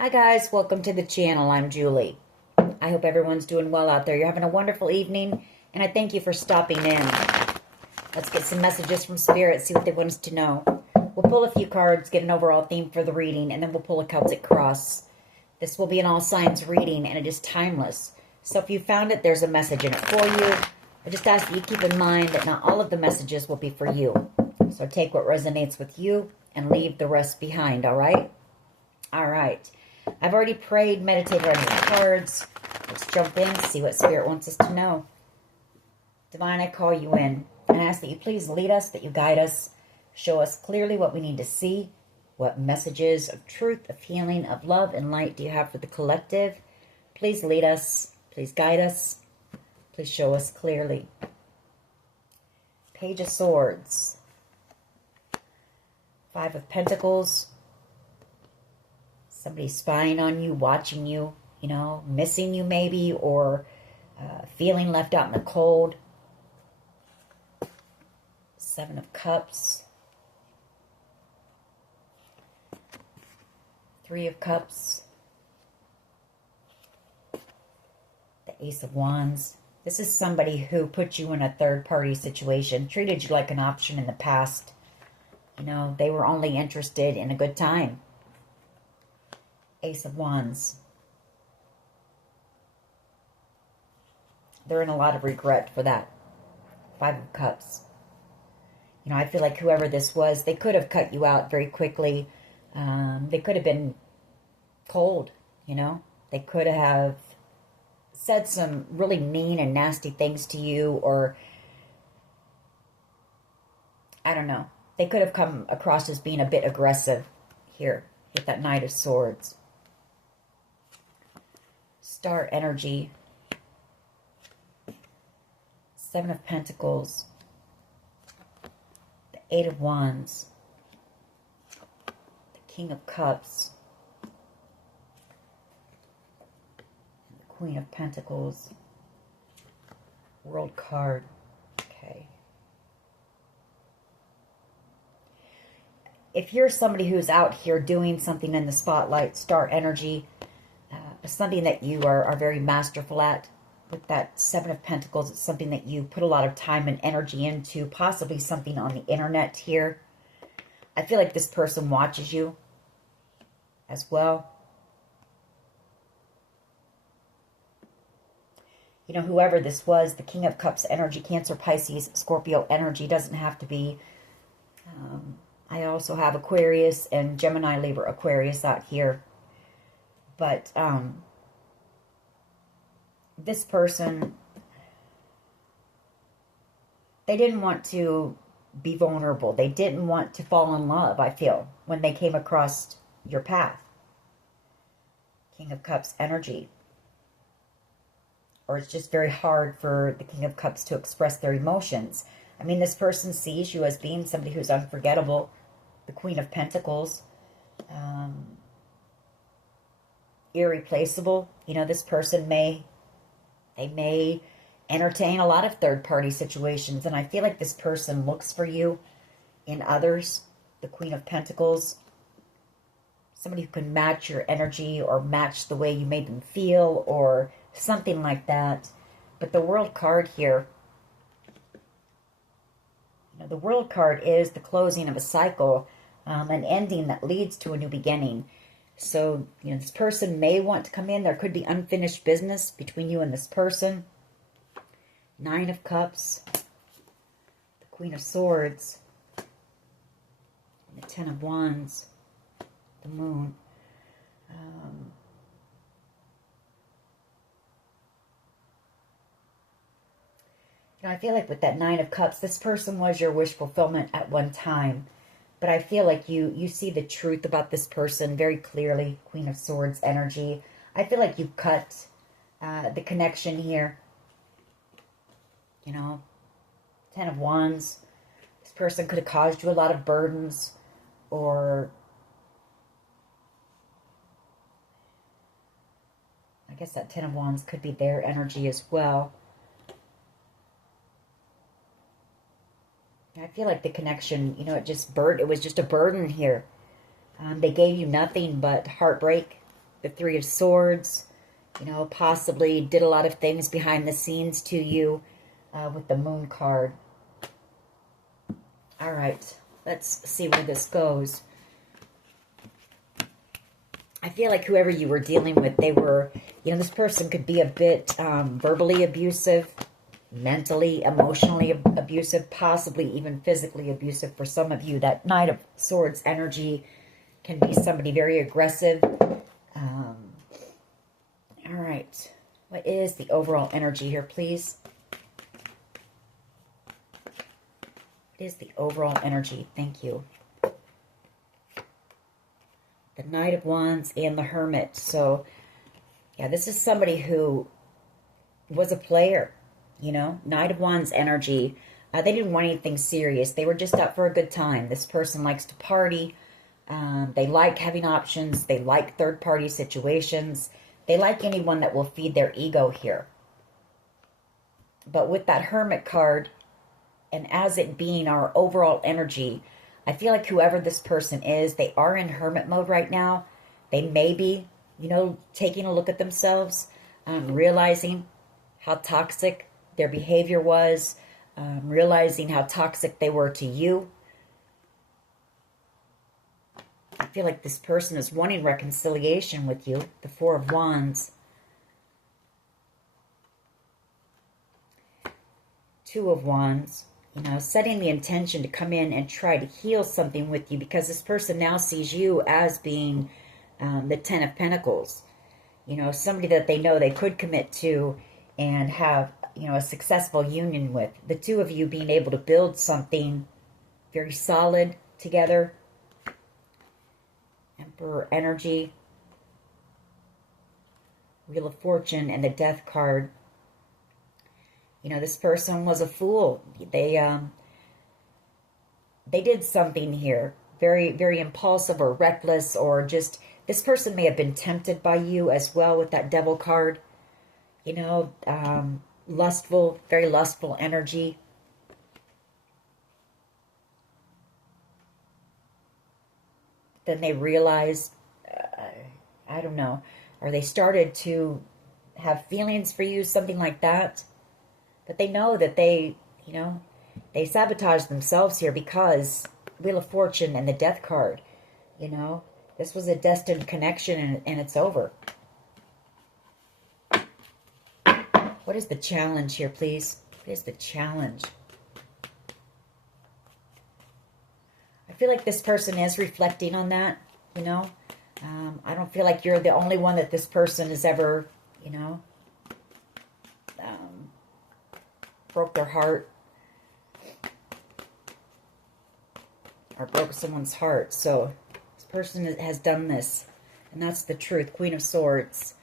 Hi guys, welcome to the channel. I'm Julie. I hope everyone's doing well out there. You're having a wonderful evening, and I thank you for stopping in. Let's get some messages from Spirit, see what they want us to know. We'll pull a few cards, get an overall theme for the reading, and then we'll pull a Celtic cross. This will be an all signs reading, and it is timeless. So if you found it, there's a message in it for you. I just ask that you keep in mind that not all of the messages will be for you. So take what resonates with you and leave the rest behind, all right? All right. I've already prayed, meditated on the cards. Let's jump in, see what Spirit wants us to know. Divine, I call you in and ask that you please lead us, that you guide us, show us clearly what we need to see. What messages of truth, of healing, of love, and light do you have for the collective? Please lead us, please guide us, please show us clearly. Page of Swords, Five of Pentacles. Somebody spying on you, watching you, missing you maybe, or feeling left out in the cold. Seven of Cups. Three of Cups. The Ace of Wands. This is somebody who put you in a third-party situation, treated you like an option in the past. They were only interested in a good time. Ace of Wands. They're in a lot of regret for that. Five of Cups. I feel like whoever this was, they could have cut you out very quickly. They could have been cold, They could have said some really mean and nasty things to you, or I don't know. They could have come across as being a bit aggressive here with that Knight of Swords. Star energy. Seven of Pentacles. The Eight of Wands. The King of Cups. And the Queen of Pentacles. World card. Okay. If you're somebody who's out here doing something in the spotlight, star energy, something that you are very masterful at, with that Seven of Pentacles, it's something that you put a lot of time and energy into, possibly something on the internet here. I feel like this person watches you as well. Whoever this was, the King of Cups energy, Cancer, Pisces, Scorpio energy, doesn't have to be. I also have Aquarius and Gemini, Libra, Aquarius out here. But this person, they didn't want to be vulnerable. They didn't want to fall in love, I feel, when they came across your path. King of Cups energy. Or it's just very hard for the King of Cups to express their emotions. I mean, this person sees you as being somebody who's unforgettable. The Queen of Pentacles. Irreplaceable. This person may entertain a lot of third-party situations, and I feel like this person looks for you in others. The Queen of Pentacles. Somebody who can match your energy or match the way you made them feel or something like that. But the World card here, the World card is the closing of a cycle, an ending that leads to a new beginning. So, this person may want to come in. There could be unfinished business between you and this person. Nine of Cups. The Queen of Swords. And the Ten of Wands. The Moon. I feel like with that Nine of Cups, this person was your wish fulfillment at one time. But I feel like you see the truth about this person very clearly. Queen of Swords energy. I feel like you cut the connection here. Ten of Wands. This person could have caused you a lot of burdens. Or I guess that Ten of Wands could be their energy as well. I feel like the connection, it was just a burden here. They gave you nothing but heartbreak, the Three of Swords. You know, possibly did a lot of things behind the scenes to you with the Moon card. All right, let's see where this goes. I feel like whoever you were dealing with, they were, you know, this person could be a bit verbally abusive, mentally, emotionally abusive, possibly even physically abusive for some of you. That Knight of Swords energy can be somebody very aggressive. All right. What is the overall energy here, please? What is the overall energy? Thank you. The Knight of Wands and the Hermit. So, yeah, this is somebody who was a player, you know. Knight of Wands energy. They didn't want anything serious. They were just out for a good time. This person likes to party. They like having options. They like third-party situations. They like anyone that will feed their ego here. But with that Hermit card, and as it being our overall energy, I feel like whoever this person is, they are in hermit mode right now. They may be, you know, taking a look at themselves, realizing how toxic their behavior was, realizing how toxic they were to you. I feel like this person is wanting reconciliation with you. The Four of Wands. Two of Wands. You know, setting the intention to come in and try to heal something with you, because this person now sees you as being the Ten of Pentacles. You know, somebody that they know they could commit to and have, you know, a successful union with. The two of you being able to build something very solid together. Emperor energy. Wheel of Fortune and the Death card. You know, this person was a fool. They did something here. Very, very impulsive or reckless, or just, this person may have been tempted by you as well with that Devil card. You know, lustful, very lustful energy. Then they realized, I don't know, or they started to have feelings for you, something like that. But they know that they, you know, they sabotage themselves here because Wheel of Fortune and the Death card, you know, this was a destined connection and it's over. What is the challenge here, please? What is the challenge? I feel like this person is reflecting on that, you know. I don't feel like you're the only one that this person has ever, you know, broke their heart or broke someone's heart. So this person has done this, and that's the truth. Queen of Swords.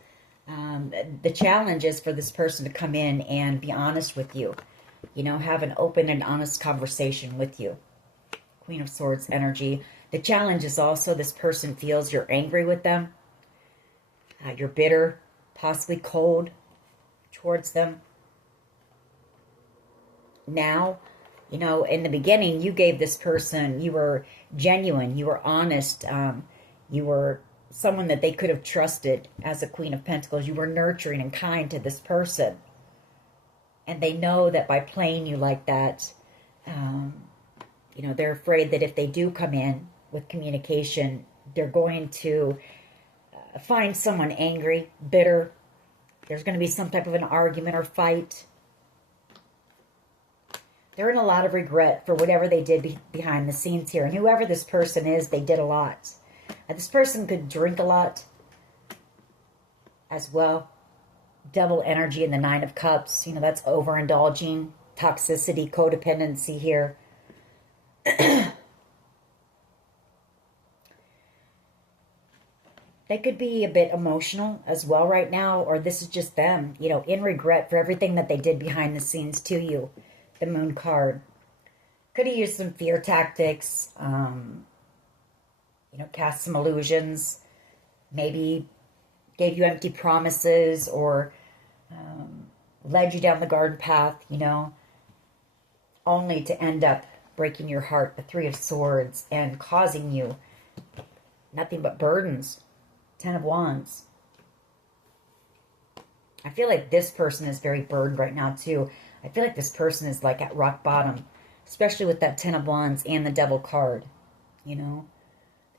The challenge is for this person to come in and be honest with you, you know, have an open and honest conversation with you. Queen of Swords energy. The challenge is also this person feels you're angry with them. You're bitter, possibly cold towards them. Now, you know, in the beginning, you gave this person, you were genuine, you were honest, you were someone that they could have trusted as a Queen of Pentacles. You were nurturing and kind to this person. And they know that by playing you like that, you know, they're afraid that if they do come in with communication, they're going to find someone angry, bitter. There's going to be some type of an argument or fight. They're in a lot of regret for whatever they did behind the scenes here. And whoever this person is, they did a lot. This person could drink a lot as well. Devil energy in the Nine of Cups. You know, that's overindulging, toxicity, codependency here. They could be a bit emotional as well right now, or this is just them, you know, in regret for everything that they did behind the scenes to you. The Moon card. Could have used some fear tactics, you know, cast some illusions, maybe gave you empty promises, or led you down the garden path, you know, only to end up breaking your heart, the Three of Swords, and causing you nothing but burdens. Ten of Wands. I feel like this person is very burdened right now, too. I feel like this person is like at rock bottom, especially with that Ten of Wands and the Devil card, you know.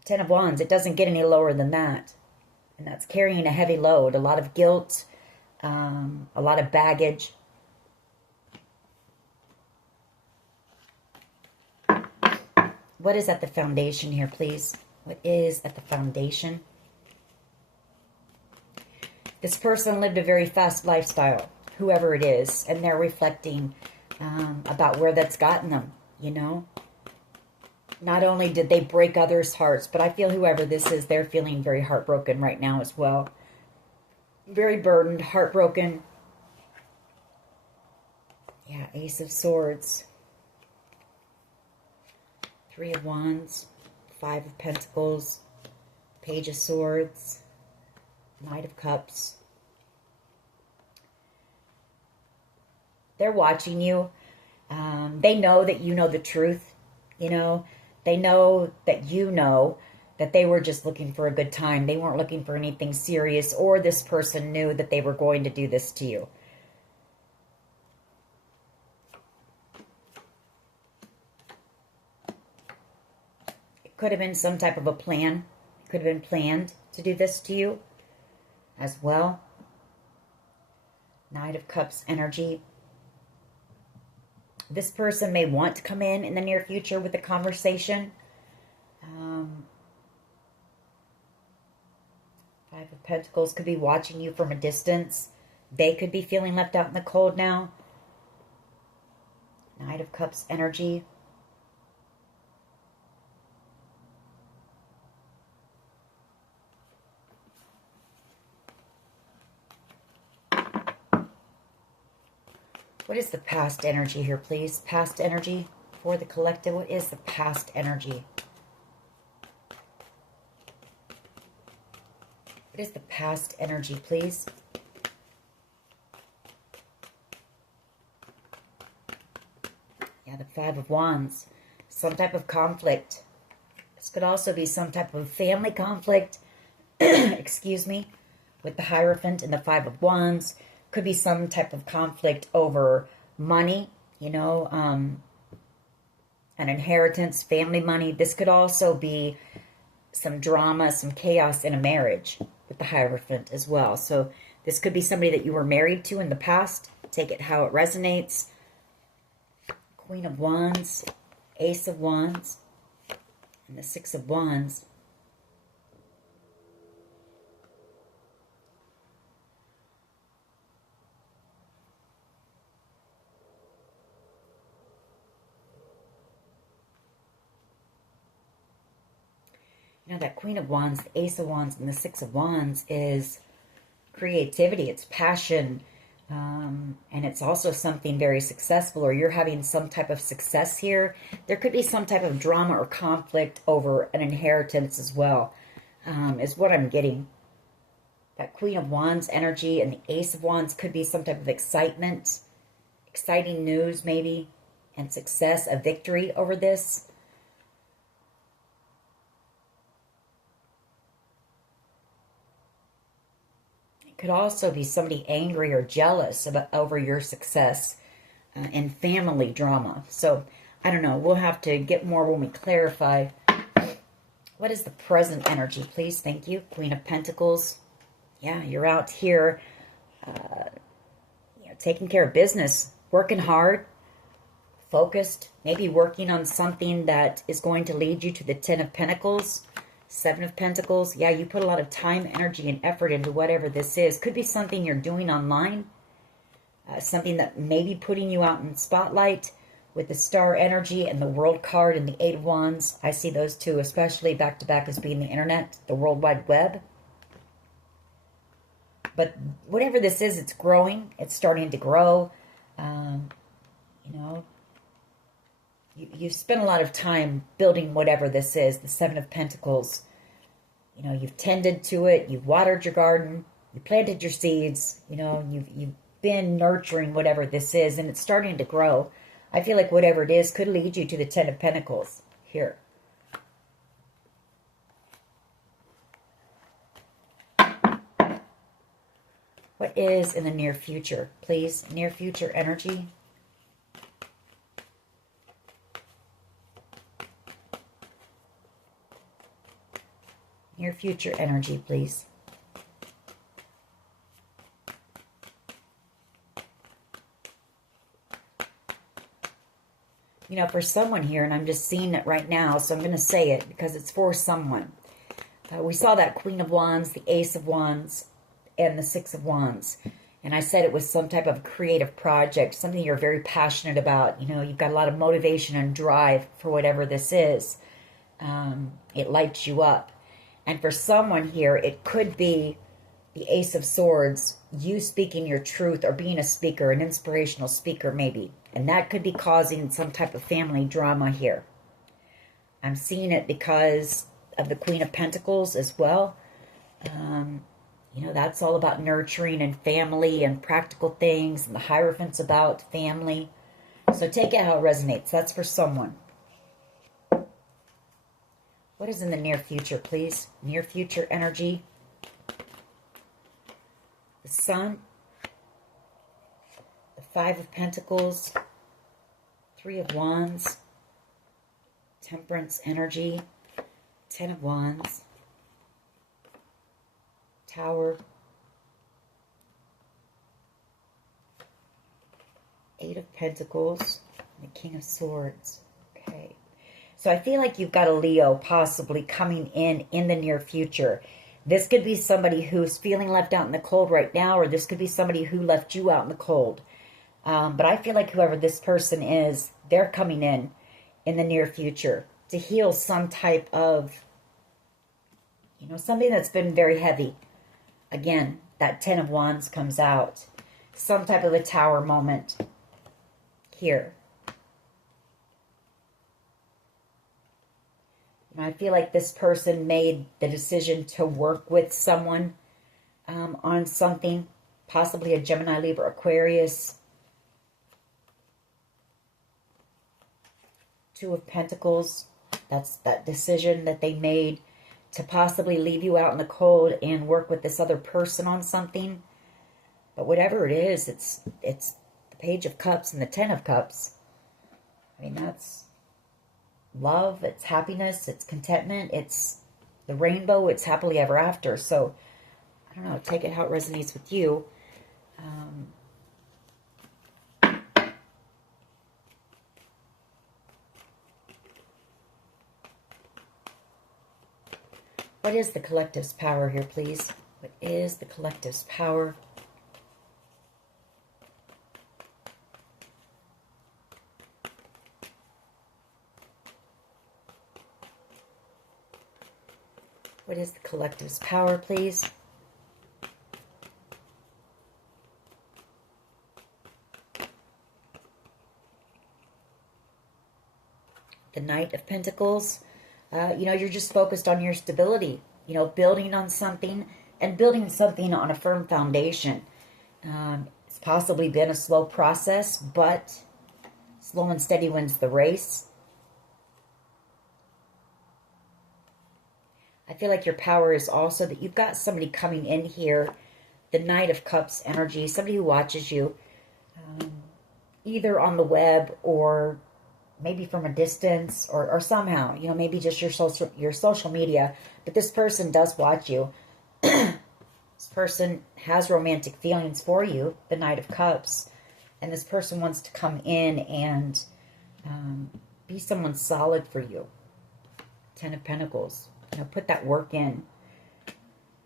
The Ten of Wands, it doesn't get any lower than that. And that's carrying a heavy load, a lot of guilt, a lot of baggage. What is at the foundation here, please? What is at the foundation? This person lived a very fast lifestyle, whoever it is, and they're reflecting about where that's gotten them, you know? Not only did they break others' hearts, but I feel whoever this is, they're feeling very heartbroken right now as well. Very burdened, heartbroken. Yeah, Ace of Swords. Three of Wands. Five of Pentacles. Page of Swords. Knight of Cups. They're watching you. They know that you know the truth, you know. They know that you know that they were just looking for a good time. They weren't looking for anything serious, or this person knew that they were going to do this to you. It could have been some type of a plan. It could have been planned to do this to you as well. Knight of Cups energy. This person may want to come in the near future with a conversation. Five of Pentacles could be watching you from a distance. They could be feeling left out in the cold now. Knight of Cups energy. What is the past energy here, please? Past energy for the collective. What is the past energy? What is the past energy, please? Yeah, the Five of Wands. Some type of conflict. This could also be some type of family conflict. Excuse me. With the Hierophant and the Five of Wands. Could be some type of conflict over money, you know, an inheritance, family money. This could also be some drama, some chaos in a marriage with the Hierophant as well. So this could be somebody that you were married to in the past. Take it how it resonates. Queen of Wands, Ace of Wands, and the Six of Wands. You know, that Queen of Wands, the Ace of Wands, and the Six of Wands is creativity. It's passion. And it's also something very successful, or you're having some type of success here. There could be some type of drama or conflict over an inheritance as well, is what I'm getting. That Queen of Wands energy and the Ace of Wands could be some type of excitement, exciting news maybe, and success, a victory over this. Could also be somebody angry or jealous over your success and family drama. So, I don't know. We'll have to get more when we clarify. What is the present energy, please? Thank you. Queen of Pentacles. Yeah, you're out here taking care of business, working hard, focused, maybe working on something that is going to lead you to the Ten of Pentacles. Seven of Pentacles. Yeah, you put a lot of time, energy, and effort into whatever this is. Could be something you're doing online. Something that may be putting you out in spotlight with the Star energy and the World card and the Eight of Wands. I see those two, especially back to back, as being the internet, the World Wide Web. But whatever this is, it's growing. It's starting to grow. You know, you've spent a lot of time building whatever this is, the Seven of Pentacles. You know, you've tended to it, you've watered your garden, you planted your seeds, you know, you've been nurturing whatever this is, and it's starting to grow. I feel like whatever it is could lead you to the Ten of Pentacles here. What is in the near future, please? Near future energy. Near future energy, please. You know, for someone here, and I'm just seeing it right now, so I'm going to say it because it's for someone. We saw that Queen of Wands, the Ace of Wands, and the Six of Wands. And I said it was some type of creative project, something you're very passionate about. You know, you've got a lot of motivation and drive for whatever this is. It lights you up. And for someone here, it could be the Ace of Swords, you speaking your truth or being a speaker, an inspirational speaker maybe. And that could be causing some type of family drama here. I'm seeing it because of the Queen of Pentacles as well. You know, that's all about nurturing and family and practical things. And the Hierophant's about family. So take it how it resonates. That's for someone. What is in the near future, please? Near future energy. The Sun. The Five of Pentacles. Three of Wands. Temperance energy. Ten of Wands. Tower. Eight of Pentacles. And the King of Swords. Okay. So I feel like you've got a Leo possibly coming in the near future. This could be somebody who's feeling left out in the cold right now, or this could be somebody who left you out in the cold. But I feel like whoever this person is, they're coming in the near future to heal some type of, you know, something that's been very heavy. Again, that Ten of Wands comes out. Some type of a tower moment here. And I feel like this person made the decision to work with someone on something, possibly a Gemini, Libra, Aquarius. Two of Pentacles. That's that decision that they made to possibly leave you out in the cold and work with this other person on something. But whatever it is, it's the Page of Cups and the Ten of Cups. I mean, that's love, it's happiness, it's contentment, it's the rainbow, it's happily ever after. So, I don't know, take it how it resonates with you. What is the collective's power here, please? What is the collective's power? What is the collective's power, please? The Knight of Pentacles. You know, you're just focused on your stability. You know, building on something and building something on a firm foundation. It's possibly been a slow process, but slow and steady wins the race. I feel like your power is also that you've got somebody coming in here, the Knight of Cups energy, somebody who watches you, either on the web or maybe from a distance or somehow, you know, maybe just your social media, but this person does watch you. This person has romantic feelings for you, the Knight of Cups, and this person wants to come in and be someone solid for you. Ten of Pentacles. You know, put that work in.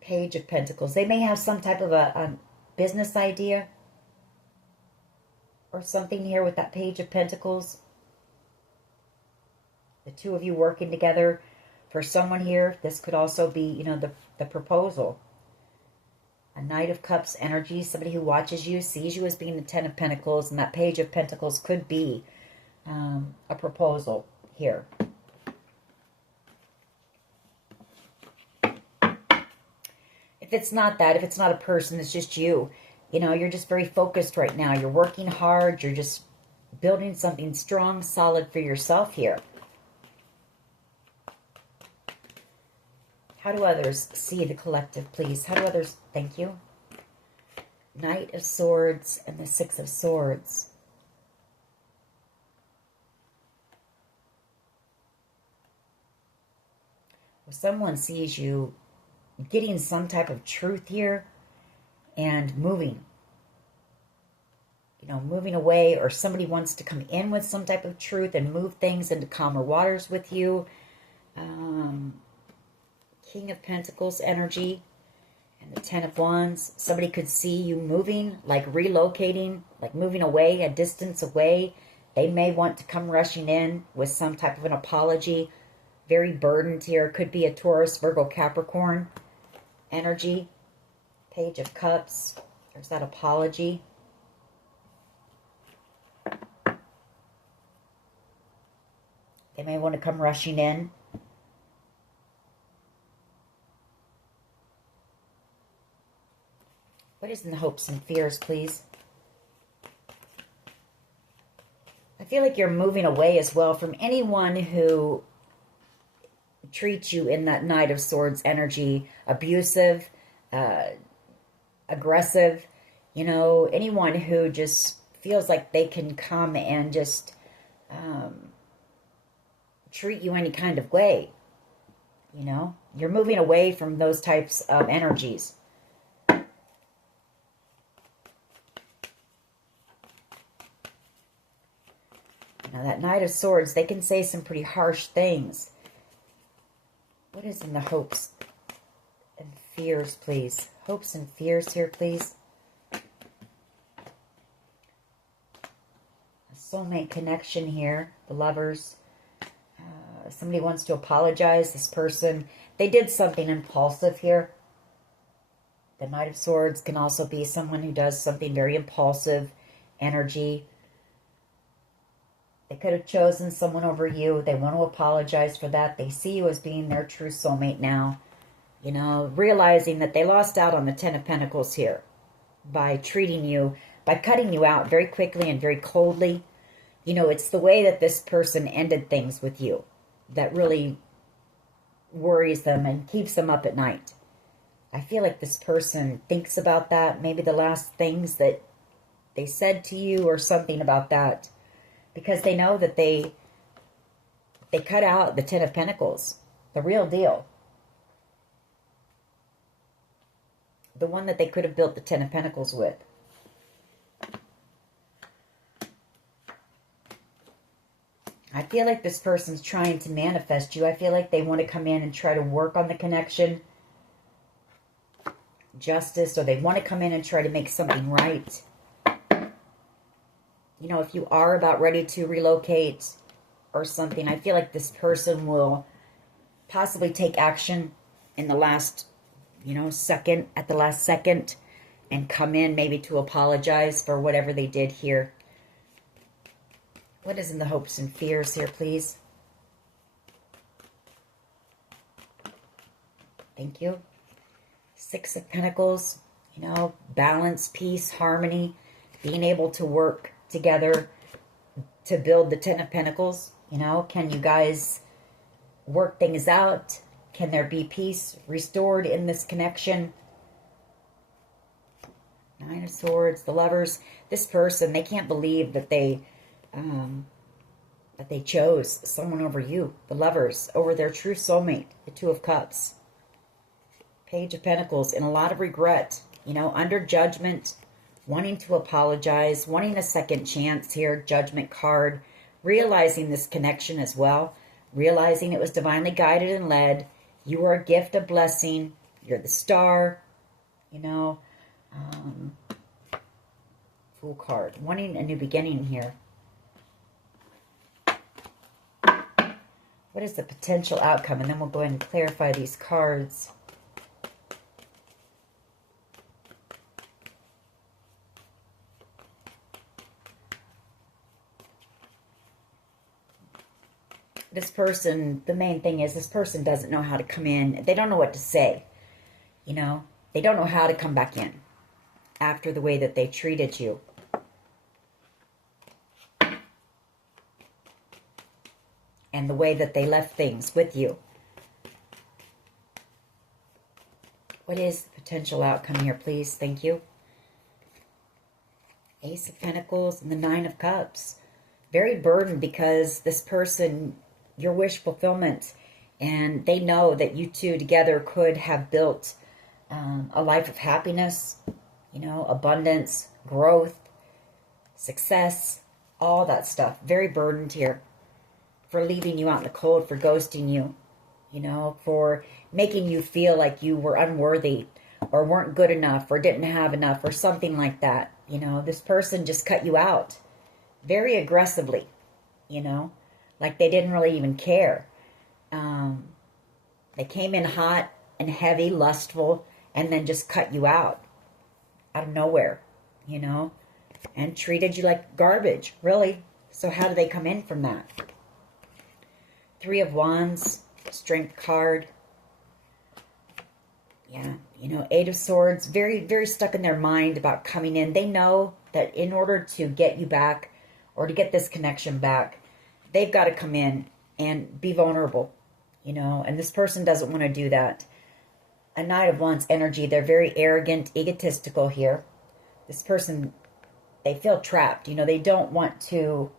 Page of Pentacles. They may have some type of a business idea or something here with that Page of Pentacles. The two of you working together. For someone here, this could also be, you know, the proposal. A Knight of Cups energy. Somebody who watches you, sees you as being the Ten of Pentacles, and that Page of Pentacles could be a proposal here. If it's not that, if it's not a person, it's just you. You know, you're just very focused right now. You're working hard. You're just building something strong, solid for yourself here. How do others see the collective, please? How do others... Thank you. Knight of Swords and the Six of Swords. Well, someone sees you getting some type of truth here and moving. You know, moving away, or somebody wants to come in with some type of truth and move things into calmer waters with you. King of Pentacles energy and the Ten of Wands. Somebody could see you moving, like relocating, like moving away, a distance away. They may want to come rushing in with some type of an apology. Very burdened here. Could be a Taurus, Virgo, Capricorn energy. Page of Cups. There's that apology. They may want to come rushing in. What is in the hopes and fears, please? I feel like you're moving away as well from anyone who treats you in that Knight of Swords energy, abusive, aggressive, you know, anyone who just feels like they can come and just treat you any kind of way. You know, you're moving away from those types of energies. Now that Knight of Swords, they can say some pretty harsh things. What is in the hopes and fears, please? Hopes and fears here, please. A soulmate connection here. The Lovers. Somebody wants to apologize. This person, they did something impulsive here. The Knight of Swords can also be someone who does something very impulsive energy. They could have chosen someone over you. They want to apologize for that. They see you as being their true soulmate now. You know, realizing that they lost out on the Ten of Pentacles here by treating you, by cutting you out very quickly and very coldly. You know, it's the way that this person ended things with you that really worries them and keeps them up at night. I feel like this person thinks about that. Maybe the last things that they said to you or something about that. Because they know that they cut out the Ten of Pentacles. The real deal. The one that they could have built the Ten of Pentacles with. I feel like this person's trying to manifest you. I feel like they want to come in and try to work on the connection. Justice, or they want to come in and try to make something right. You know, if you are about ready to relocate or something, I feel like this person will possibly take action in the last, you know, second, at the last second, and come in maybe to apologize for whatever they did here. What is in the hopes and fears here, please? Thank you. Six of Pentacles, you know, balance, peace, harmony, being able to work together to build the Ten of Pentacles. You know, can you guys work things out? Can there be peace restored in this connection? Nine of Swords, the Lovers. This person, they can't believe that they chose someone over you. The Lovers, over their true soulmate. The Two of Cups. Page of Pentacles, in a lot of regret. You know, under judgment, wanting to apologize, wanting a second chance here. Judgment card. Realizing this connection as well. Realizing it was divinely guided and led. You are a gift, a blessing. You're the star. You know, Fool card. Wanting a new beginning here. What is the potential outcome? And then we'll go ahead and clarify these cards. This person, the main thing is this person doesn't know how to come in. They don't know what to say. You know, they don't know how to come back in after the way that they treated you. And the way that they left things with you. What is the potential outcome here, please? Thank you. Ace of Pentacles and the Nine of Cups. Very burdened because this person, your wish fulfillment, and they know that you two together could have built a life of happiness, you know, abundance, growth, success, all that stuff. Very burdened here for leaving you out in the cold, for ghosting you, you know, for making you feel like you were unworthy or weren't good enough or didn't have enough or something like that. You know, this person just cut you out very aggressively, you know, like they didn't really even care. They came in hot and heavy, lustful, and then just cut you out of nowhere, you know, and treated you like garbage, really. So how do they come in from that? Three of Wands, Strength card. Yeah, you know, Eight of Swords, very, very stuck in their mind about coming in. They know that in order to get you back or to get this connection back, they've got to come in and be vulnerable, you know, and this person doesn't want to do that. A Knight of Wands energy, they're very arrogant, egotistical here. This person, they feel trapped, you know, they don't want to,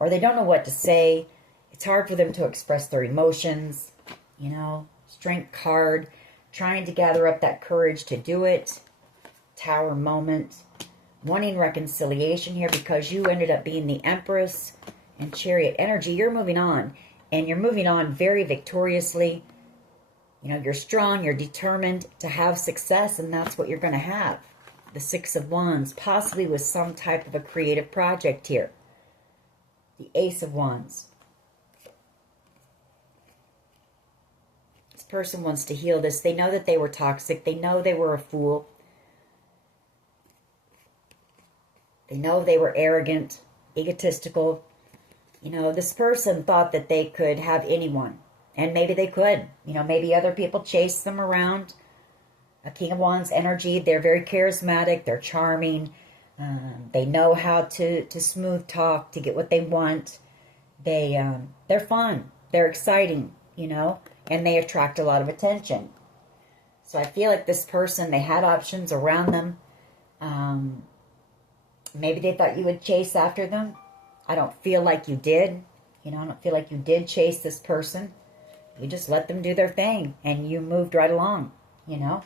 or they don't know what to say. It's hard for them to express their emotions, you know. Strength card, trying to gather up that courage to do it. Tower moment, wanting reconciliation here because you ended up being the Empress. And Chariot energy, you're moving on. And you're moving on very victoriously. You know, you're strong, you're determined to have success, and that's what you're going to have. The Six of Wands, possibly with some type of a creative project here. The Ace of Wands. This person wants to heal this. They know that they were toxic. They know they were a fool. They know they were arrogant, egotistical. You know, this person thought that they could have anyone. And maybe they could. You know, maybe other people chased them around. A King of Wands energy. They're very charismatic. They're charming. They know how to smooth talk to get what they want. They're fun. They're exciting, you know. And they attract a lot of attention. So I feel like this person, they had options around them. Maybe they thought you would chase after them. I don't feel like you did. You know, I don't feel like you did chase this person. You just let them do their thing. And you moved right along, you know.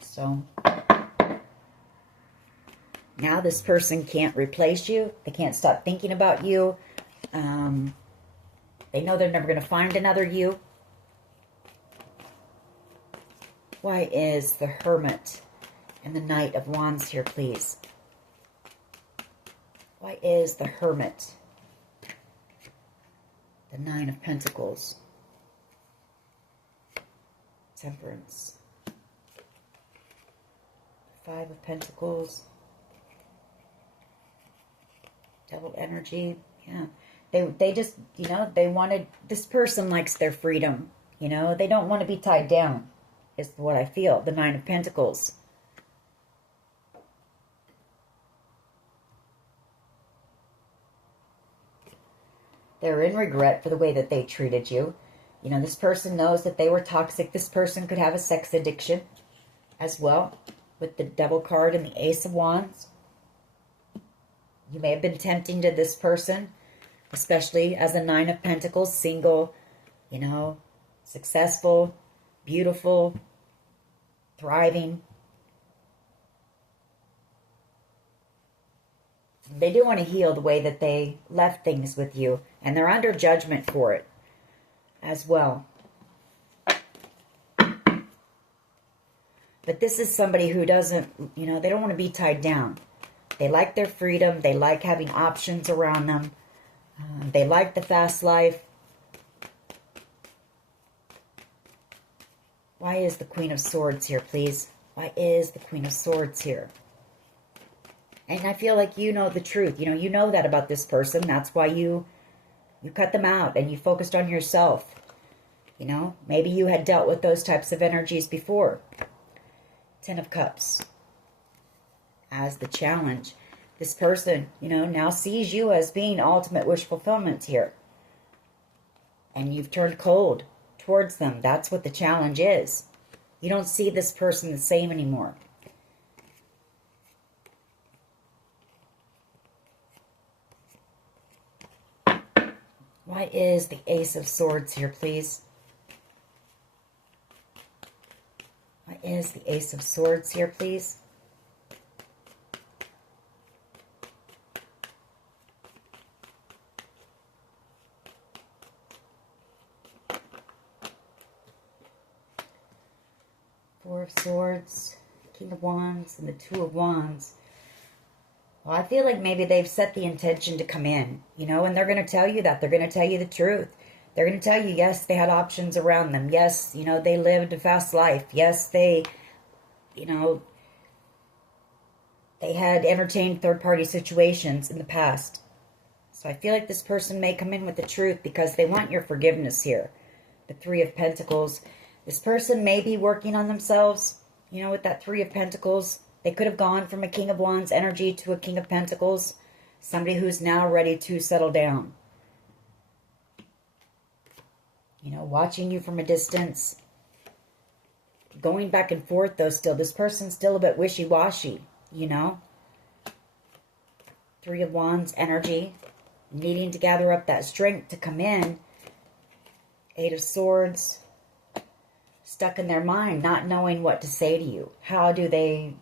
So now this person can't replace you. They can't stop thinking about you. They know they're never going to find another you. Why is the Hermit and the Knight of Wands here, please? Why is the Hermit? The Nine of Pentacles. Temperance. Five of Pentacles. Devil energy. Yeah. They just, you know, they wanted, this person likes their freedom. You know, they don't want to be tied down, is what I feel. The Nine of Pentacles. They're in regret for the way that they treated you. You know, this person knows that they were toxic. This person could have a sex addiction as well, with the Devil card and the Ace of Wands. You may have been tempting to this person, especially as a Nine of Pentacles, single, you know, successful, beautiful, thriving. They do want to heal the way that they left things with you, and they're under judgment for it as well. But this is somebody who doesn't, you know, they don't want to be tied down. They like their freedom. They like having options around them. They like the fast life. Why is the Queen of Swords here, please? Why is the Queen of Swords here? And I feel like you know the truth. You know that about this person. That's why you cut them out and you focused on yourself. You know, maybe you had dealt with those types of energies before. Ten of Cups as the challenge. This person, you know, now sees you as being ultimate wish fulfillment here. And you've turned cold towards them. That's what the challenge is. You don't see this person the same anymore. Why is the Ace of Swords here, please? Why is the Ace of Swords here, please? Four of Swords, King of Wands, and the Two of Wands. Well, I feel like maybe they've set the intention to come in, you know, and they're going to tell you that. They're going to tell you the truth. They're going to tell you, yes, they had options around them. Yes, you know, they lived a fast life. Yes, they, you know, they had entertained third-party situations in the past. So I feel like this person may come in with the truth because they want your forgiveness here. The Three of Pentacles. This person may be working on themselves, you know, with that Three of Pentacles. They could have gone from a King of Wands energy to a King of Pentacles. Somebody who's now ready to settle down. You know, watching you from a distance. Going back and forth, though, still. This person's still a bit wishy-washy, you know. Three of Wands energy. Needing to gather up that strength to come in. Eight of Swords. Stuck in their mind, not knowing what to say to you. How do the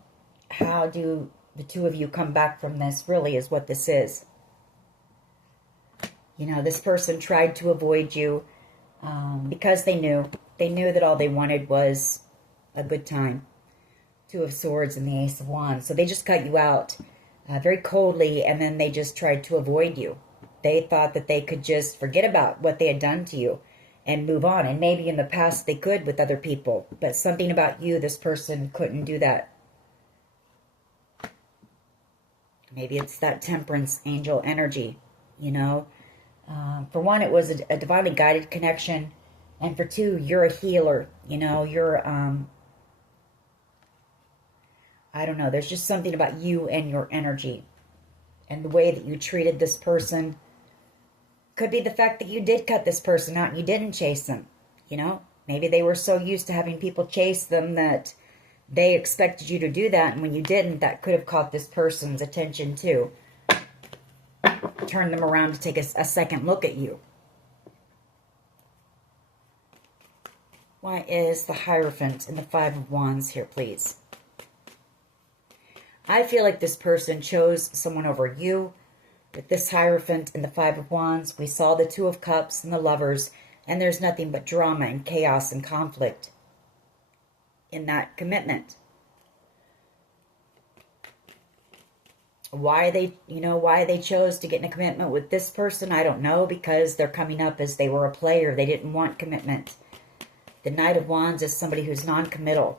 two of you come back from this, really, is what this is. You know, this person tried to avoid you because they knew that all they wanted was a good time. Two of Swords and the Ace of Wands. So they just cut you out very coldly, and then they just tried to avoid you. They thought that they could just forget about what they had done to you and move on. And maybe in the past they could with other people, but something about you, this person couldn't do that. Maybe it's that Temperance angel energy, you know. For one, it was a divinely guided connection. And for two, you're a healer, you know. You're, I don't know. There's just something about you and your energy. And the way that you treated this person. Could be the fact that you did cut this person out and you didn't chase them, you know. Maybe they were so used to having people chase them that they expected you to do that, and when you didn't, that could have caught this person's attention too. Turn them around to take a second look at you. Why is the Hierophant and the Five of Wands here, please? I feel like this person chose someone over you. With this Hierophant and the Five of Wands, we saw the Two of Cups and the Lovers, and there's nothing but drama and chaos and conflict in that commitment. Why they chose to get in a commitment with this person, I don't know, because they're coming up as they were a player. They didn't want commitment. The Knight of Wands is somebody who's non-committal.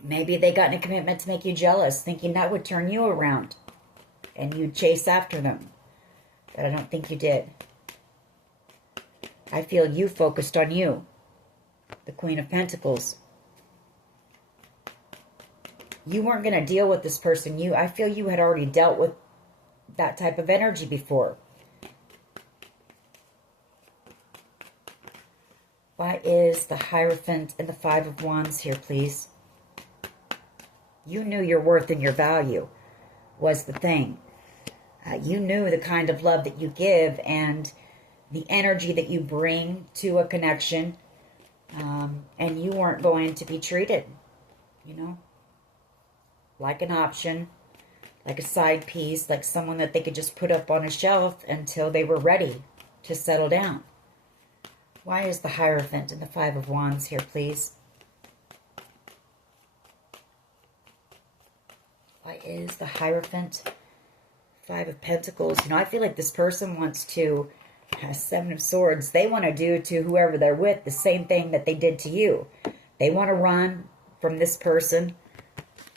Maybe they got in a commitment to make you jealous, thinking that would turn you around and you'd chase after them. But I don't think you did. I feel you focused on you. The Queen of Pentacles. You weren't going to deal with this person. I feel you had already dealt with that type of energy before. Why is the Hierophant and the Five of Wands here, please? You knew your worth and your value was the thing. You knew the kind of love that you give and the energy that you bring to a connection. And you weren't going to be treated, you know, like an option, like a side piece, like someone that they could just put up on a shelf until they were ready to settle down. Why is the Hierophant and the Five of Wands here, please? Why is the Hierophant, Five of Pentacles? You know, I feel like this person wants to, Seven of Swords, they want to do to whoever they're with the same thing that they did to you. They want to run from this person.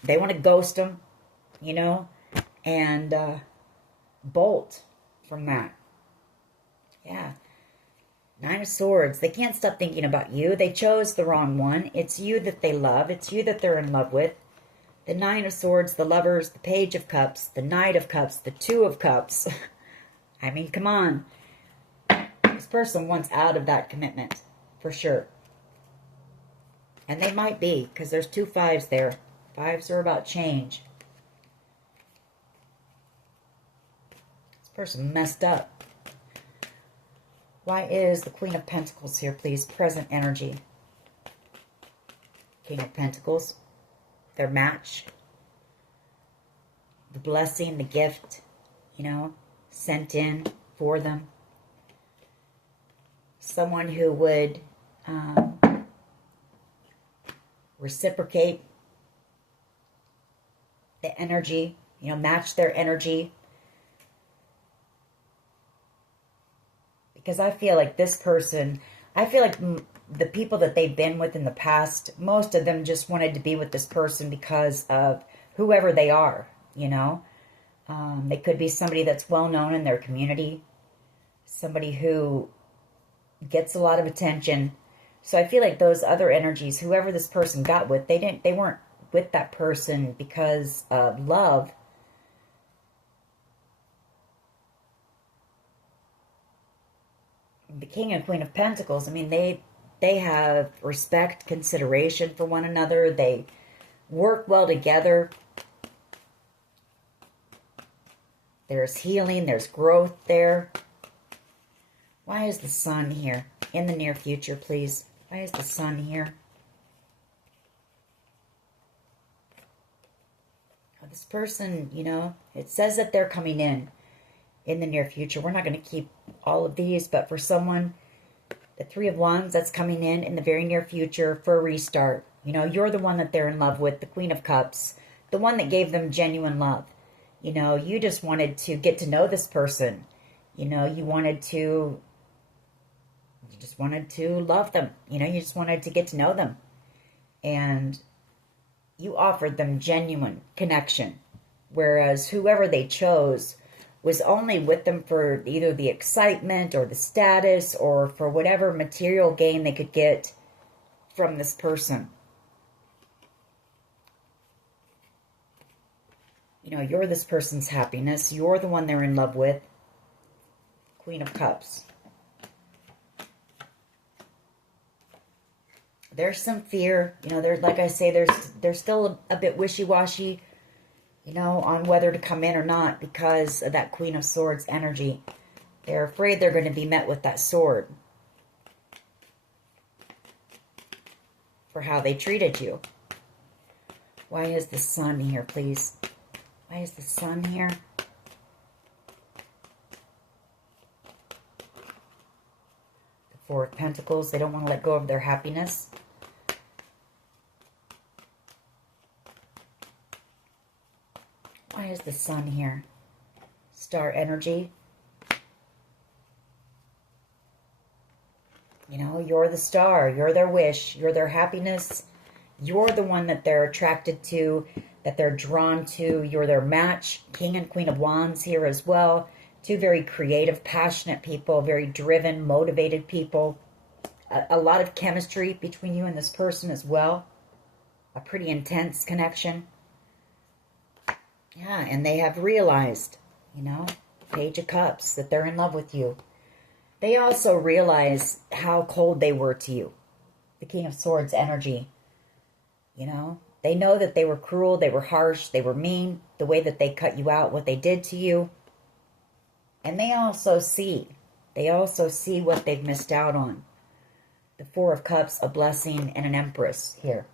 They want to ghost them, you know, and bolt from that. Yeah. Nine of Swords. They can't stop thinking about you. They chose the wrong one. It's you that they love. It's you that they're in love with. The Nine of Swords, the Lovers, the Page of Cups, the Knight of Cups, the Two of Cups. I mean, come on. This person wants out of that commitment, for sure. And they might be, because there's two fives there. Fives are about change. This person messed up. Why is the Queen of Pentacles here, please? Present energy. King of Pentacles. Their match. The blessing, the gift, you know, sent in for them. Someone who would reciprocate the energy, you know, match their energy. Because I feel like this person, I feel like the people that they've been with in the past, most of them just wanted to be with this person because of whoever they are, you know. They could be somebody that's well known in their community, somebody who gets a lot of attention. So I feel like those other energies, whoever this person got with, they weren't with that person because of love. The King and Queen of Pentacles, I mean, they have respect, consideration for one another. They work well together. There's healing, there's growth there. Why is the Sun here in the near future, please? Why is the Sun here? This person, you know, it says that they're coming in the near future. We're not going to keep all of these, but for someone, the Three of Wands, that's coming in the very near future for a restart. You know, you're the one that they're in love with, the Queen of Cups, the one that gave them genuine love. You know, you just wanted to get to know this person. You know, you just wanted to love them. You know, you just wanted to get to know them. And you offered them genuine connection. Whereas whoever they chose was only with them for either the excitement or the status or for whatever material gain they could get from this person. You know, you're this person's happiness. You're the one they're in love with. Queen of Cups. There's some fear. You know, there's, like I say, there's still a bit wishy-washy, you know, on whether to come in or not because of that Queen of Swords energy. They're afraid they're going to be met with that sword for how they treated you. Why is the Sun here, please? Why is the Sun here? The Four of Pentacles. They don't want to let go of their happiness. Why is the Sun here? Star energy. You know, you're the star. You're their wish. You're their happiness. You're the one that they're attracted to, that they're drawn to. You're their match. King and Queen of Wands here as well. Two very creative, passionate people, very driven, motivated people. A lot of chemistry between you and this person as well. A pretty intense connection. Yeah, and they have realized, you know, Page of Cups, that they're in love with you. They also realize how cold they were to you. The King of Swords energy. You know, they know that they were cruel, they were harsh, they were mean, the way that they cut you out, what they did to you. And they also see what they've missed out on. The Four of Cups, a blessing, and an Empress here.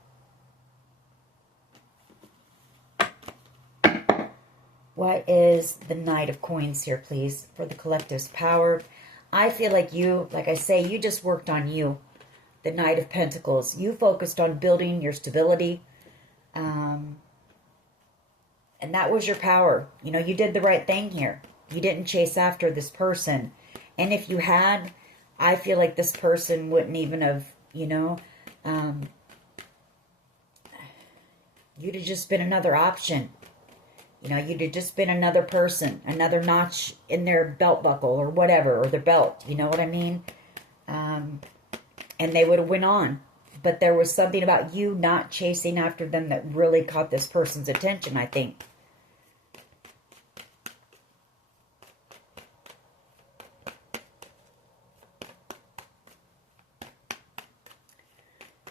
What is the Knight of Coins here, please, for the collective's power? I feel like you, like I say, you just worked on you. The Knight of Pentacles. You focused on building your stability. And that was your power. You know, you did the right thing here. You didn't chase after this person. And if you had, I feel like this person wouldn't even have, you know, you'd have just been another option. You know, you'd have just been another person, another notch in their belt buckle or whatever, or their belt. You know what I mean? And they would have went on. But there was something about you not chasing after them that really caught this person's attention, I think.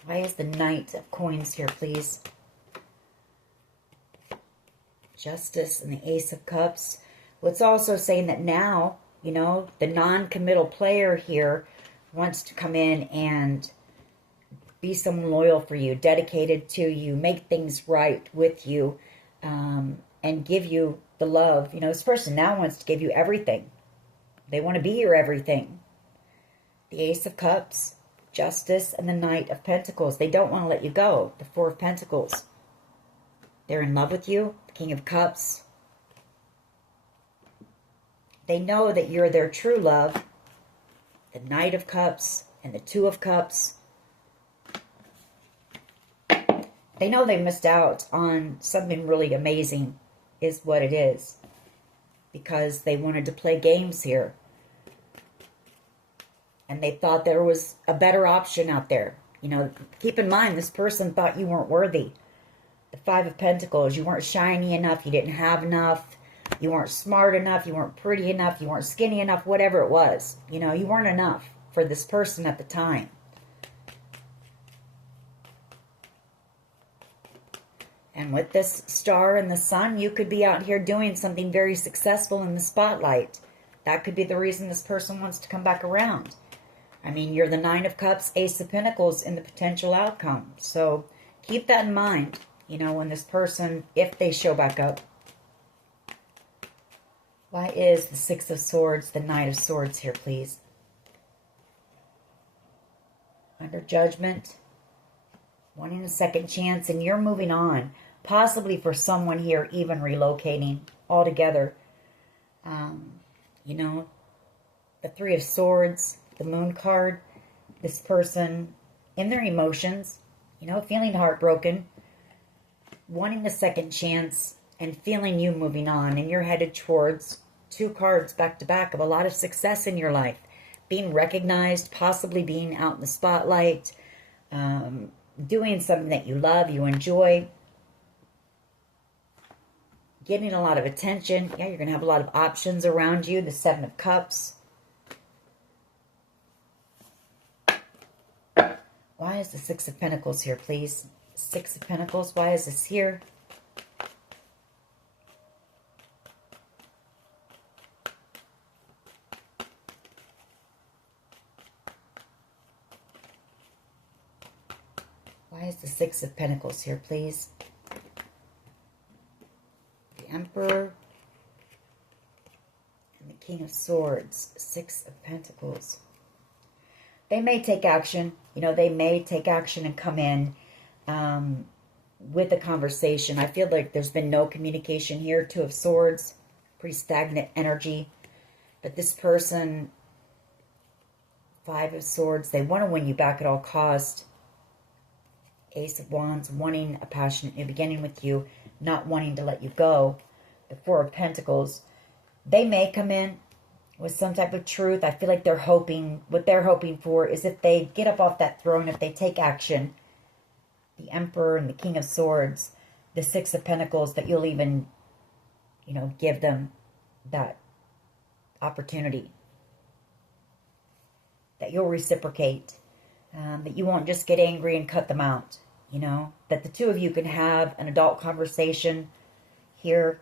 Why is the Knight of Coins here, please? Justice and the Ace of Cups. Well, it's also saying that now, you know, the non-committal player here wants to come in and be someone loyal for you, dedicated to you, make things right with you, and give you the love. You know, this person now wants to give you everything. They want to be your everything. The Ace of Cups, Justice, and the Knight of Pentacles. They don't want to let you go. The Four of Pentacles. They're in love with you. The King of Cups. They know that you're their true love. The Knight of Cups and the Two of Cups. They know they missed out on something really amazing, is what it is. Because they wanted to play games here. And they thought there was a better option out there. You know, keep in mind, this person thought you weren't worthy. The Five of Pentacles, you weren't shiny enough, you didn't have enough, you weren't smart enough, you weren't pretty enough, you weren't skinny enough, whatever it was. You know, you weren't enough for this person at the time. And with this star and the sun, you could be out here doing something very successful in the spotlight. That could be the reason this person wants to come back around. I mean, you're the Nine of Cups, Ace of Pentacles in the potential outcome. So keep that in mind, you know, when this person, if they show back up. Why is the Six of Swords, the Knight of Swords here, please? Under judgment, wanting a second chance, and you're moving on. Possibly for someone here, even relocating altogether. You know, the Three of Swords, the Moon card, this person in their emotions, you know, feeling heartbroken, wanting a second chance, and feeling you moving on. And you're headed towards two cards back to back of a lot of success in your life. Being recognized, possibly being out in the spotlight, doing something that you love, you enjoy, getting a lot of attention. Yeah, you're going to have a lot of options around you. The Seven of Cups. Why is the Six of Pentacles here, please? Six of Pentacles, why is this here? Why is the Six of Pentacles here, please? The Emperor and the King of Swords. Six of Pentacles. They may take action. You know, they may take action and come in with a conversation. I feel like there's been no communication here. Two of Swords. Pretty stagnant energy. But this person, Five of Swords, they want to win you back at all cost. Ace of Wands, wanting a passionate new beginning with you, not wanting to let you go. The Four of Pentacles, they may come in with some type of truth. I feel like they're hoping, what they're hoping for is if they get up off that throne, if they take action, the Emperor and the King of Swords, the Six of Pentacles, that you'll even, you know, give them that opportunity. That you'll reciprocate. That you won't just get angry and cut them out. You know, that the two of you can have an adult conversation here.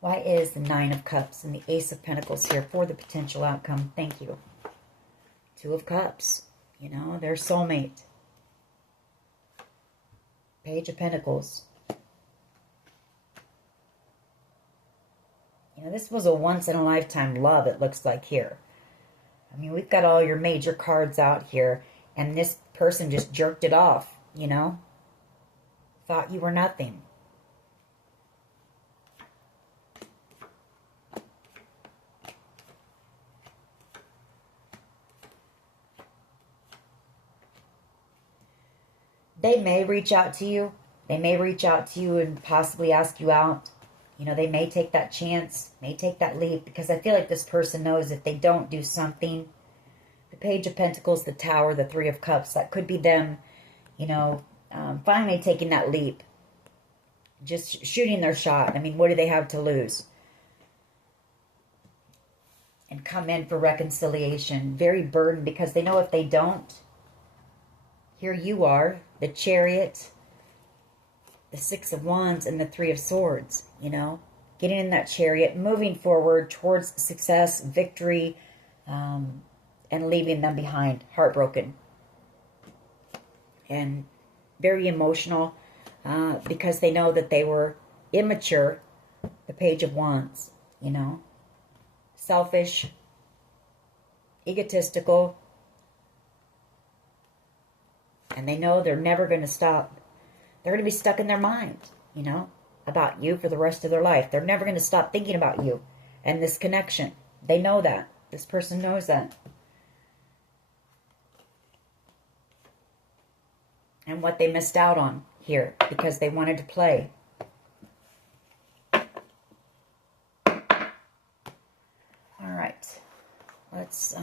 Why is the Nine of Cups and the Ace of Pentacles here for the potential outcome? Thank you. Two of Cups. You know, their soulmate. Page of Pentacles. You know, this was a once-in-a-lifetime love, it looks like here. I mean, we've got all your major cards out here, and this person just jerked it off, you know? Thought you were nothing. They may reach out to you. They may reach out to you and possibly ask you out. You know, they may take that chance, may take that leap, because I feel like this person knows if they don't do something, the Page of Pentacles, the Tower, the Three of Cups, that could be them, you know, finally taking that leap, just shooting their shot. I mean, what do they have to lose? And come in for reconciliation, very burdened, because they know if they don't, here you are, the Chariot, the Six of Wands and the Three of Swords, you know, getting in that chariot, moving forward towards success, victory, and leaving them behind, heartbroken and very emotional because they know that they were immature. The Page of Wands, you know, selfish, egotistical, and they know they're never going to stop. They're going to be stuck in their mind, you know, about you for the rest of their life. They're never going to stop thinking about you and this connection. They know that. This person knows that. And what they missed out on here because they wanted to play. All right. Let's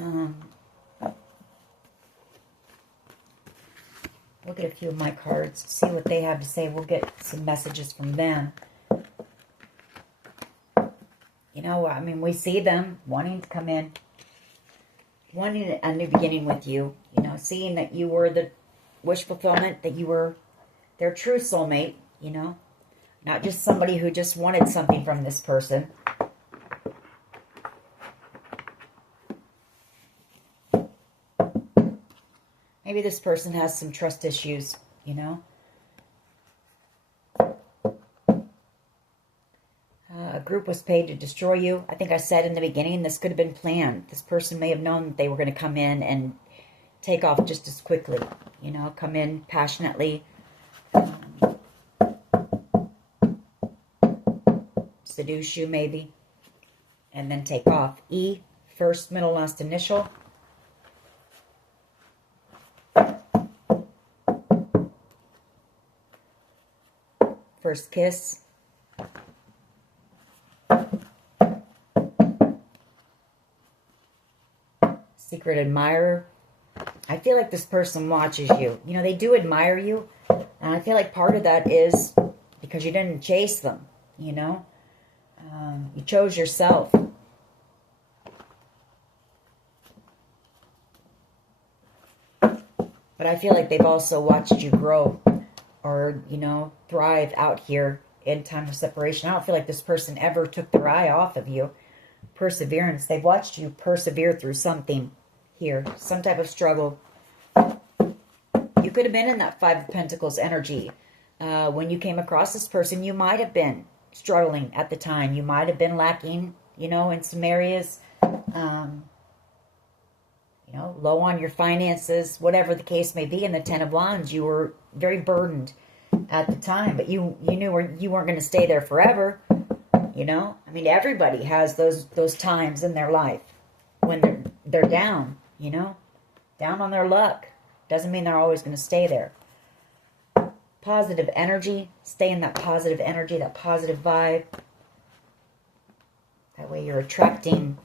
look at a few of my cards, see what they have to say. We'll get some messages from them. You know, I mean, we see them wanting to come in, wanting a new beginning with you. You know, seeing that you were the wish fulfillment, that you were their true soulmate, you know. Not just somebody who just wanted something from this person. Maybe this person has some trust issues, you know. A group was paid to destroy you. I think I said in the beginning, this could have been planned. This person may have known that they were going to come in and take off just as quickly, you know, come in passionately, seduce you maybe, and then take off. E, first, middle, last initial. First kiss. Secret admirer. I feel like this person watches you. You know, they do admire you. And I feel like part of that is because you didn't chase them, you know. You chose yourself. But I feel like they've also watched you grow or, you know, thrive out here in time of separation. I don't feel like this person ever took their eye off of you. Perseverance. They've watched you persevere through something here. Some type of struggle. You could have been in that Five of Pentacles energy. When you came across this person, you might have been struggling at the time. You might have been lacking, you know, in some areas. You know, low on your finances, whatever the case may be. In the Ten of Wands, you were very burdened at the time, but you knew you weren't going to stay there forever. You know, I mean, everybody has those times in their life when they're down. You know, down on their luck. Doesn't mean they're always going to stay there. Positive energy, stay in that positive energy, that positive vibe. That way, you're attracting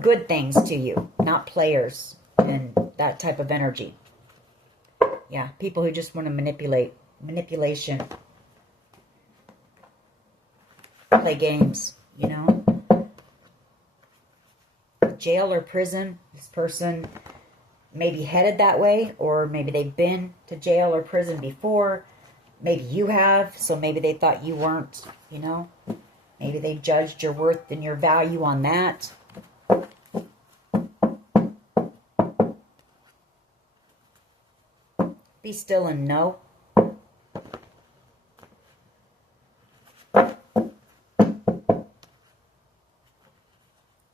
good things to you, not players and that type of energy. Yeah, people who just want to manipulation, play games, you know. Jail or prison, this person maybe headed that way, or maybe they've been to jail or prison before. Maybe you have, so maybe they thought you weren't, you know. Maybe they judged your worth and your value on that. Be still and know.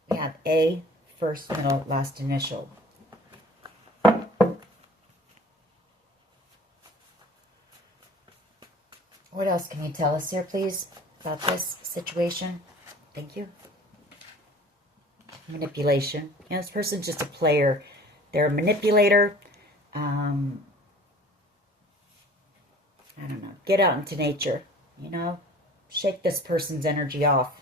We have A, first, middle, last initial. What else can you tell us here, please, about this situation? Thank you. Manipulation. You know, this person's just a player. They're a manipulator. I don't know. Get out into nature. You know, shake this person's energy off.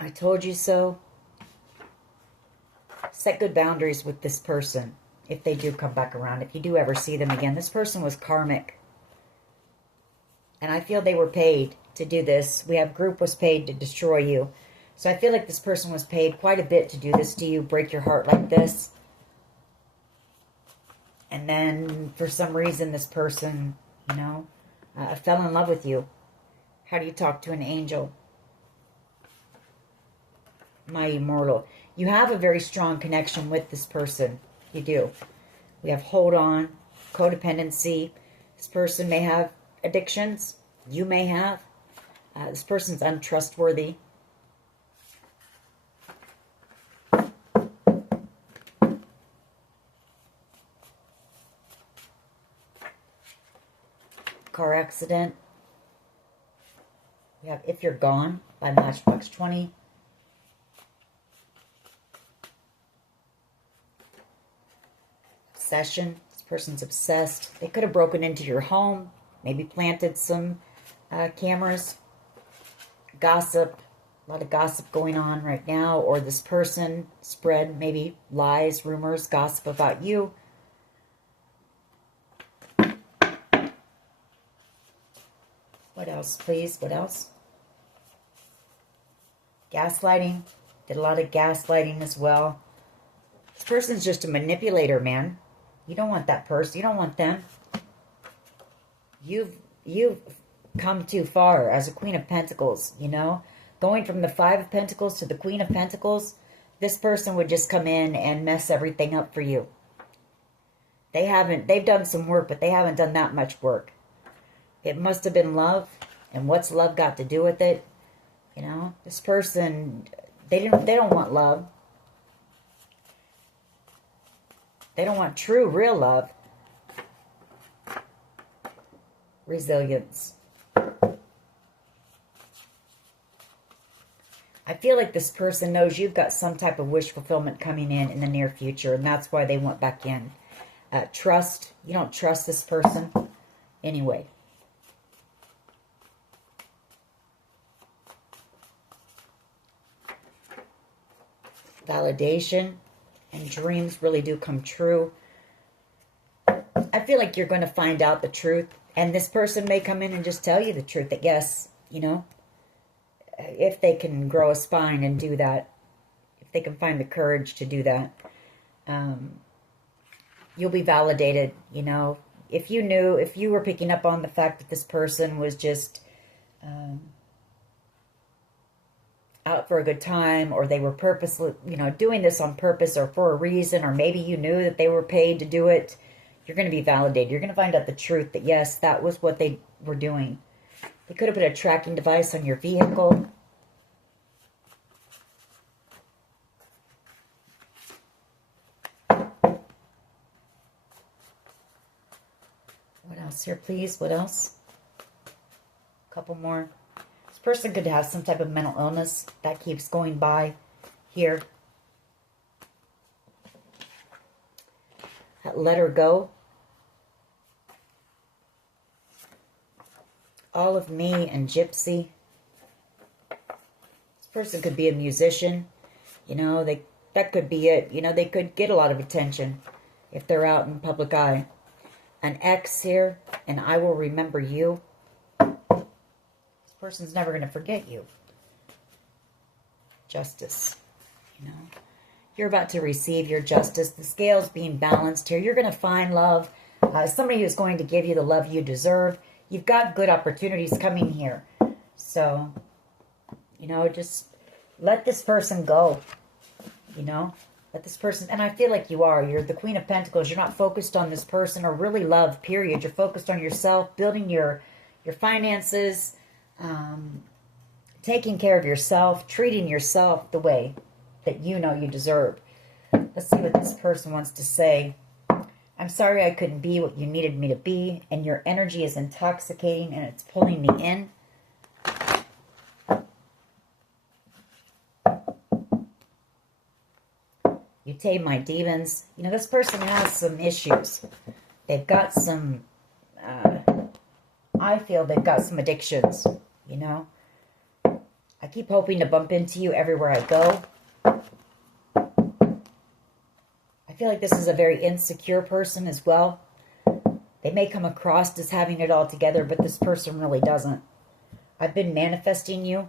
I told you so. Set good boundaries with this person if they do come back around. If you do ever see them again. This person was karmic. And I feel they were paid to do this. We have group was paid to destroy you. So I feel like this person was paid quite a bit to do this to you, break your heart like this. And then for some reason this person, you know, fell in love with you. How do you talk to an angel? My immortal. You have a very strong connection with this person. You do. We have hold on, codependency. This person may have addictions. You may have. This person's untrustworthy. Car accident. We have If You're Gone by Matchbox 20. Obsession. This person's obsessed. They could have broken into your home, maybe planted some cameras. Gossip. A lot of gossip going on right now. Or this person spread maybe lies, rumors, gossip about you. What else, please? What else? Gaslighting. Did a lot of gaslighting as well. This person's just a manipulator, man. You don't want that person. You don't want them. You've come too far as a Queen of Pentacles, you know? Going from the Five of Pentacles to the Queen of Pentacles, this person would just come in and mess everything up for you. They've done some work, but they haven't done that much work. It must have been love, and what's love got to do with it? You know, this person, they don't want love. They don't want true, real love. Resilience. I feel like this person knows you've got some type of wish fulfillment coming in the near future, and that's why they went back in. Trust. You don't trust this person anyway. Validation and dreams really do come true. I feel like you're going to find out the truth, and this person may come in and just tell you the truth, that yes, you know, if they can grow a spine and do that, if they can find the courage to do that, you'll be validated, you know. If you were picking up on the fact that this person was just out for a good time, or they were purposely, you know, doing this on purpose or for a reason, or maybe you knew that they were paid to do it, you're going to be validated. You're going to find out the truth that yes, that was what they were doing. They could have put a tracking device on your vehicle. What else here, please? What else? A couple more. This person could have some type of mental illness that keeps going by here. Let her go. All of Me and Gypsy. This person could be a musician. You know, that could be it. You know, they could get a lot of attention if they're out in public eye. An ex here, and I Will Remember You. This person's never going to forget you. Justice. You know, you're about to receive your justice. The scale's being balanced here. You're going to find love. Somebody who's going to give you the love you deserve. You've got good opportunities coming here. So, you know, just let this person go. You know, let this person, and I feel like you are. You're the Queen of Pentacles. You're not focused on this person or really love, period. You're focused on yourself, building your finances, taking care of yourself, treating yourself the way that you know you deserve. Let's see what this person wants to say. I'm sorry I couldn't be what you needed me to be, and your energy is intoxicating and it's pulling me in. You tame my demons. You know, this person has some issues. They've got some, I feel they've got some addictions, you know. I keep hoping to bump into you everywhere I go. I feel like this is a very insecure person as well. They may come across as having it all together, but this person really doesn't. I've been manifesting you.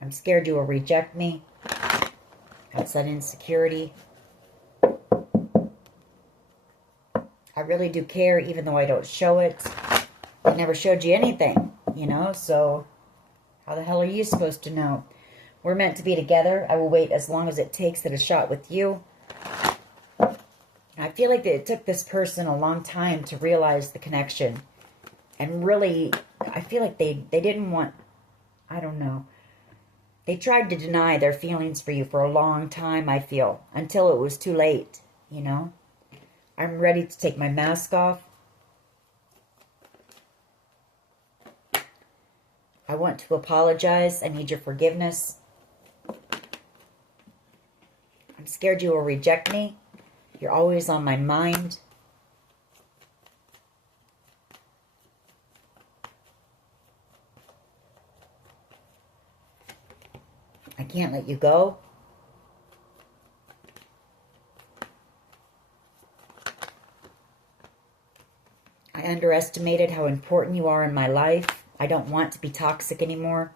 I'm scared you will reject me. That's that insecurity. I really do care, even though I don't show it. I never showed you anything, you know, so how the hell are you supposed to know? We're meant to be together. I will wait as long as it takes at a shot with you. I feel like it took this person a long time to realize the connection. And really, I feel like they didn't want, I don't know. They tried to deny their feelings for you for a long time, I feel, until it was too late, you know. I'm ready to take my mask off. I want to apologize. I need your forgiveness. I'm scared you will reject me. You're always on my mind. I can't let you go. I underestimated how important you are in my life. I don't want to be toxic anymore.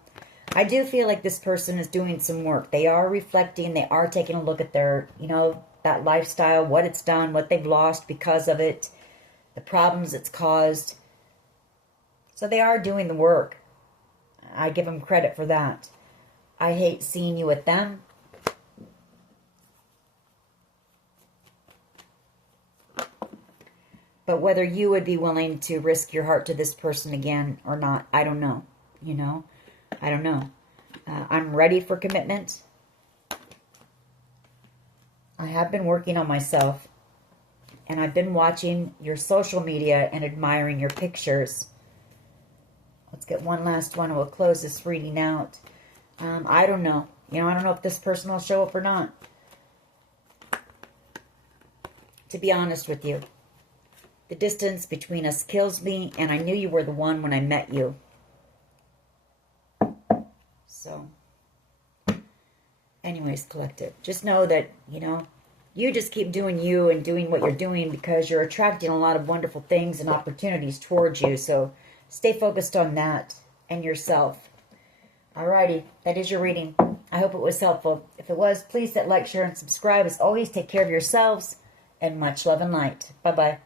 I do feel like this person is doing some work. They are reflecting. They are taking a look at their, you know, that lifestyle, what it's done, what they've lost because of it, the problems it's caused. So they are doing the work. I give them credit for that. I hate seeing you with them. But whether you would be willing to risk your heart to this person again or not, I don't know. You know, I don't know. I'm ready for commitment. I have been working on myself. And I've been watching your social media and admiring your pictures. Let's get one last one and we'll close this reading out. I don't know. You know, I don't know if this person will show up or not. To be honest with you. The distance between us kills me, and I knew you were the one when I met you. So, anyways, collective, just know that, you know, you just keep doing you and doing what you're doing because you're attracting a lot of wonderful things and opportunities towards you. So, stay focused on that and yourself. Alrighty, that is your reading. I hope it was helpful. If it was, please hit like, share, and subscribe. As always, take care of yourselves, and much love and light. Bye-bye.